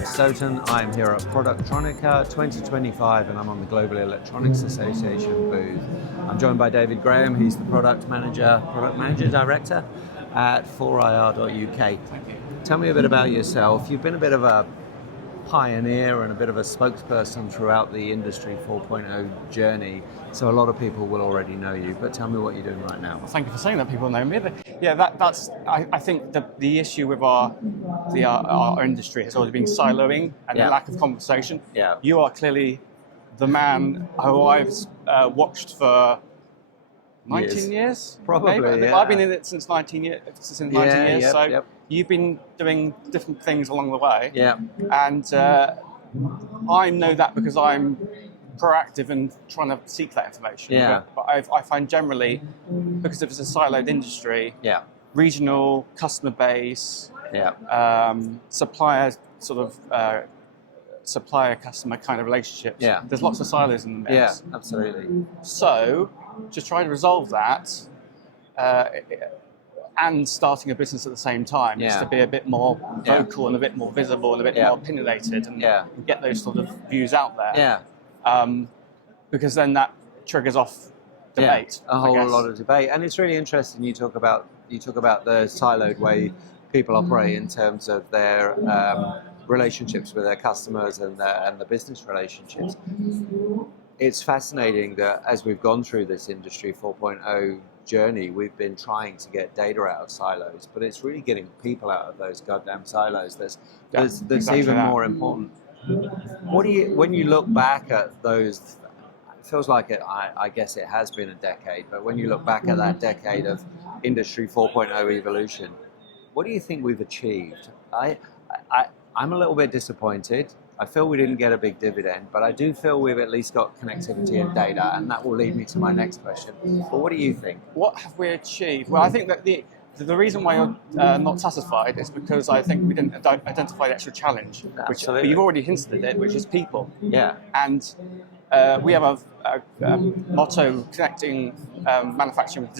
David Stoughton. I'm here at Productronica 2025 and I'm on the Global Electronics Association booth. I'm joined by David Graham. He's the product manager director at 4IR.uk. Tell me a bit about yourself. You've been a bit of a pioneer and a bit of a spokesperson throughout the Industry 4.0 journey, so a lot of people will already know you, but tell me what you're doing right now. Well, thank you for saying that people know me. Yeah, that's I think the issue with our industry has always been siloing and the lack of conversation. Yeah. You are clearly the man who I've watched for 19 years? Probably, maybe. yeah. I've been in it since 19 years, so you've been doing different things along the way. Yeah. And I know that because I'm proactive and trying to seek that information. Yeah. But I find generally, because if it's a siloed industry, regional customer base, supplier customer kind of relationships. Yeah. There's lots of silos in the mix. Yeah, absolutely. So to try to resolve that, and starting a business at the same time is to be a bit more vocal and a bit more visible and a bit more opinionated and get those sort of views out there. Yeah. Because then that triggers off debate. A whole lot of debate. And it's really interesting you talk about the siloed way people operate in terms of their relationships with their customers and the business relationships. It's fascinating that as we've gone through this Industry 4.0 journey, we've been trying to get data out of silos, but it's really getting people out of those goddamn silos that's exactly even more important. What do you, when you look back at those, it feels like I guess it has been a decade, but when you look back at that decade of Industry 4.0 evolution, what do you think we've achieved? I'm a little bit disappointed. I feel we didn't get a big dividend, but I do feel we've at least got connectivity and data, and that will lead me to my next question. But what do you think? What have we achieved? Well, I think that the reason why you're not satisfied is because I think we didn't identify the actual challenge, which you've already hinted at it, which is people. Yeah. And we have a motto connecting manufacturing with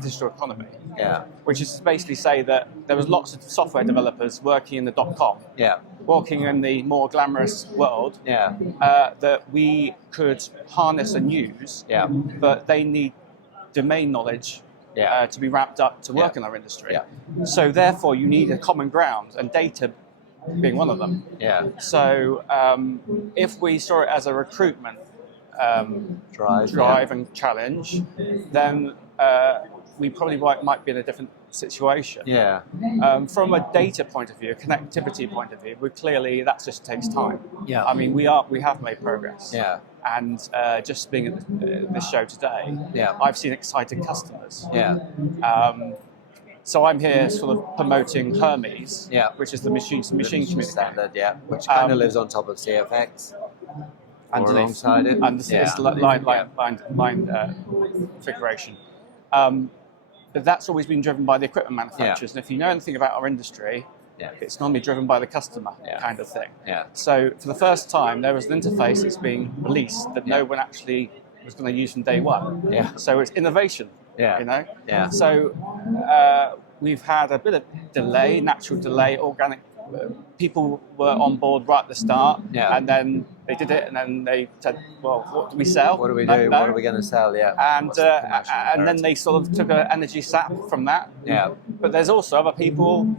digital economy. Yeah. Which is to basically say that there was lots of software developers working in the .com. Yeah. Working in the more glamorous world. Yeah. That we could harness and use. Yeah. But they need domain knowledge. To be wrapped up to work in our industry. Yeah. So therefore you need a common ground, and data being one of them. Yeah. So if we saw it as a recruitment drive and challenge, then we probably might be in a different situation. Yeah. From a data point of view, a connectivity point of view, that just takes time. Yeah. I mean, we have made progress. Yeah. And just being at this show today, I've seen excited customers. Yeah. So I'm here sort of promoting Hermes, which is the machine-to-machine standard, which kind of lives on top of CFX. And alongside it. And it's line configuration. But that's always been driven by the equipment manufacturers. And if you know anything about our industry, it's normally driven by the customer kind of thing. Yeah. So for the first time, there was an interface that's being released that no one actually was going to use from day one. Yeah. So it's innovation. Yeah. You know. Yeah. So we've had a bit of delay, natural delay, organic. People were on board right at the start, and then they did it, and then they said, "Well, what do we sell? What do we do? What are we going to sell?" Yeah, and then they sort of took an energy sap from that. Yeah, but there's also other people.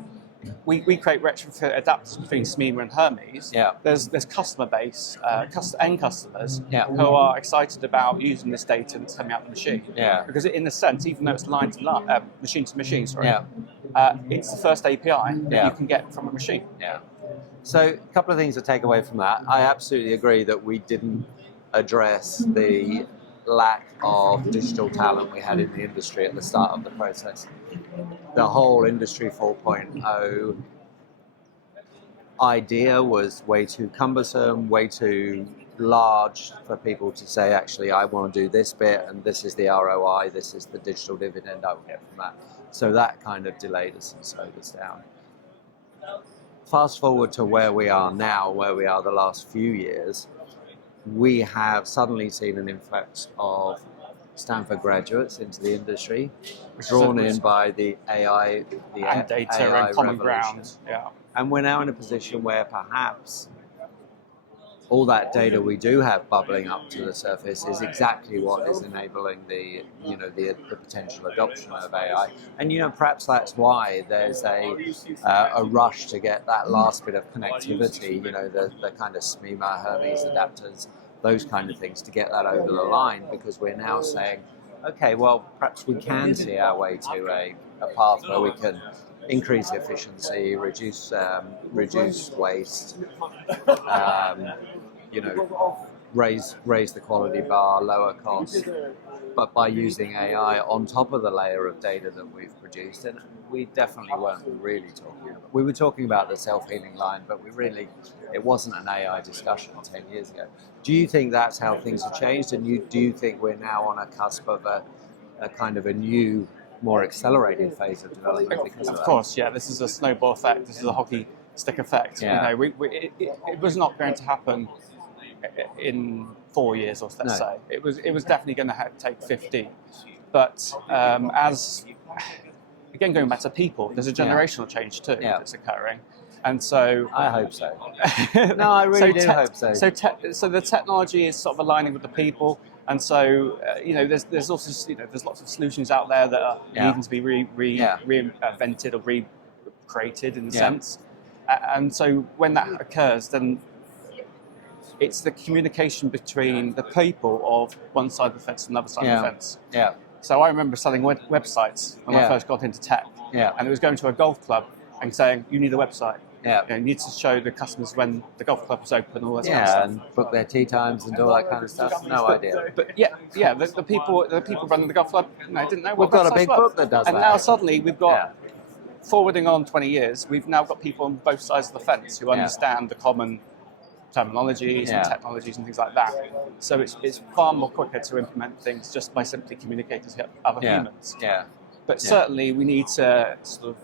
We create retrofit adapters between SMEMA and Hermes. Yeah, there's customer base, end customers who are excited about using this data and coming out the machine. Yeah, because in a sense, even though it's line to line, machine to machine, sorry. Yeah. It's the first API that you can get from a machine. Yeah. So a couple of things to take away from that. I absolutely agree that we didn't address the lack of digital talent we had in the industry at the start of the process. The whole Industry 4.0 idea was way too cumbersome, way too large for people to say, actually, I want to do this bit and this is the ROI, this is the digital dividend I will get from that. So that kind of delayed us and slowed us down. Fast forward to where we are now, where we are the last few years, we have suddenly seen an influx of Stanford graduates into the industry, drawn in by the AI, and data and common ground. Yeah. And we're now in a position where perhaps all that data we do have bubbling up to the surface is exactly what is enabling the potential adoption of AI. And perhaps that's why there's a rush to get that last bit of connectivity, the kind of SMEMA, Hermes adapters, those kind of things, to get that over the line, because we're now saying, okay, well, perhaps we can see our way to a path where we can increase efficiency, reduce waste, raise the quality bar, lower costs, but by using AI on top of the layer of data that we've produced. And we definitely weren't really talking about, we were talking about the self-healing line, but it wasn't an AI discussion 10 years ago. Do you think that's how things have changed? And do you think we're now on a cusp of a kind of a new, more accelerated phase of development because of that? Of course, yeah. This is a snowball effect. This is a hockey stick effect. Yeah. It was not going to happen in 4 years, or let's say. It was definitely going to take 50. But as again, going back to people, there's a generational change too that's occurring. And so I hope so. No, I really do hope so. So the technology is sort of aligning with the people, and so there's also there's lots of solutions out there that are needing to be reinvented or recreated in a sense. And so when that occurs, then it's the communication between the people of one side of the fence and the other side of the fence. Yeah. So I remember selling websites when I first got into tech. Yeah. And it was going to a golf club and saying, you need a website. Yeah. You need to show the customers when the golf club is open, all that kind of stuff. And book their tea times and all that kind of stuff. No idea. But the people running the golf club, didn't know. We've got a big book that does that. And now suddenly we've got, forwarding on 20 years, we've now got people on both sides of the fence who understand the common terminologies and technologies and things like that. So it's far more quicker to implement things just by simply communicating to other humans. Yeah. But certainly we need to sort of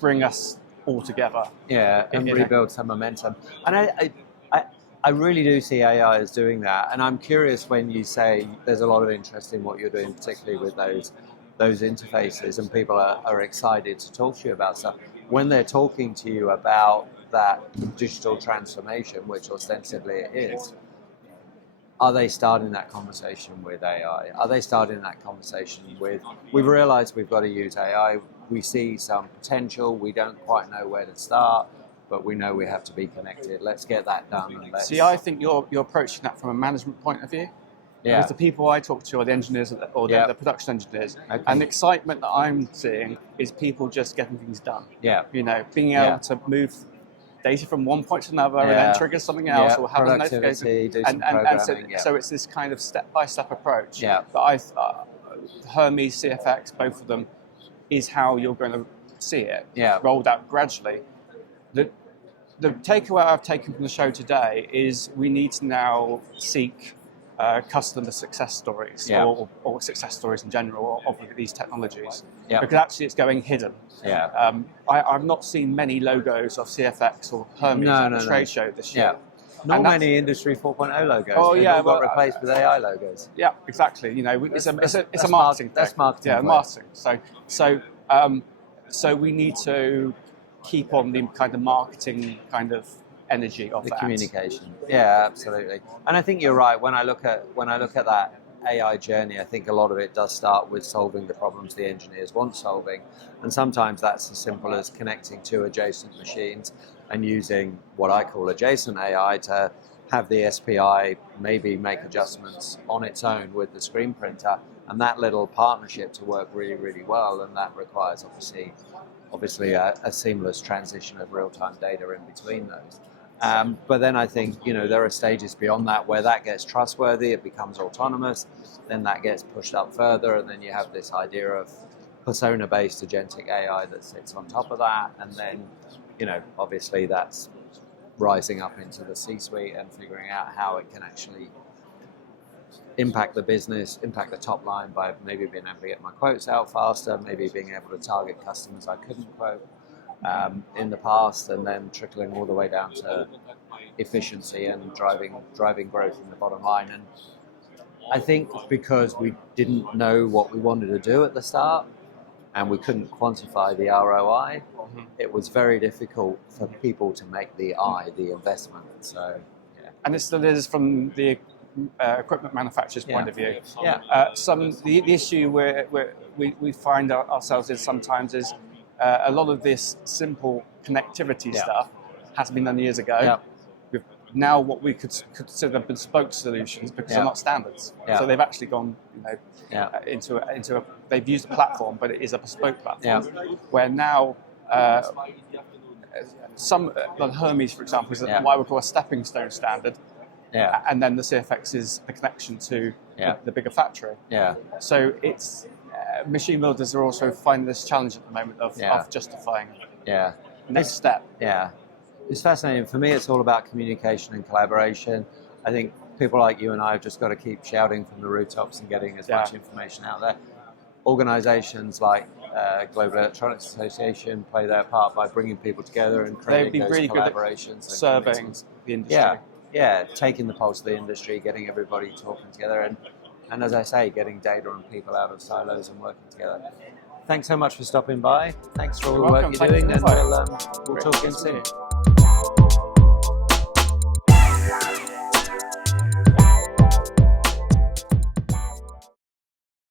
bring us all together. Yeah, and rebuild some momentum. And I really do see AI as doing that. And I'm curious when you say there's a lot of interest in what you're doing, particularly with those interfaces, and people are excited to talk to you about stuff. When they're talking to you about that digital transformation, which ostensibly it is, are they starting that conversation with AI? Are they starting that conversation with, we've realized we've got to use AI, we see some potential, we don't quite know where to start, but we know we have to be connected. Let's get that done. And See, I think you're approaching that from a management point of view. Yeah. Because the people I talk to are the engineers or the production engineers. Okay. And the excitement that I'm seeing is people just getting things done. Yeah. Being able to move data from one point to another and then trigger something else or have a notification. So it's this kind of step-by-step approach. Yeah. But Hermes, CFX, both of them, is how you're going to see it rolled out gradually. The takeaway I've taken from the show today is we need to now seek customer success stories or success stories in general of these technologies, because actually it's going hidden. I've not seen many logos of CFX or Hermes at the trade show this year. Not many Industry 4.0 logos. They've all got replaced with AI logos. Yeah, exactly. It's a marketing thing. That's marketing. Yeah, marketing. So we need to keep on the kind of marketing kind of energy of the that communication. Yeah, absolutely. And I think you're right. When I look at that AI journey, I think a lot of it does start with solving the problems the engineers want solving, and sometimes that's as simple as connecting to adjacent machines and using what I call adjacent AI to have the SPI maybe make adjustments on its own with the screen printer, and that little partnership to work really, really well. And that requires obviously a seamless transition of real-time data in between those. But then I think, there are stages beyond that where that gets trustworthy, it becomes autonomous, then that gets pushed up further, and then you have this idea of persona-based agentic AI that sits on top of that, and then, obviously that's rising up into the C-suite and figuring out how it can actually impact the business, impact the top line by maybe being able to get my quotes out faster, maybe being able to target customers I couldn't quote in the past, and then trickling all the way down to efficiency and driving growth in the bottom line. And I think because we didn't know what we wanted to do at the start, and we couldn't quantify the ROI, it was very difficult for people to make the investment. So, yeah. And this is from the equipment manufacturer's point of view. Yeah. The issue where we find ourselves in sometimes is a lot of this simple connectivity stuff has been done years ago. Yeah. With now what we could consider bespoke solutions because they're not standards. Yeah. So they've actually gone, into they've used a platform, but it is a bespoke platform. Where now some like Hermes, for example, is what we call a stepping stone standard. Yeah. And then the CFX is the connection to the bigger factory. Yeah. So it's machine builders are also finding this challenge at the moment of justifying next step. Yeah. It's fascinating. For me, it's all about communication and collaboration. I think people like you and I have just got to keep shouting from the rooftops and getting as much information out there. Organizations like Global Electronics Association play their part by bringing people together and creating those really collaborations. Good at serving the industry. Yeah, taking the pulse of the industry, getting everybody talking together, and as I say, getting data and people out of silos and working together. Thanks so much for stopping by. Thanks for all the work you're doing, and we'll talk again soon.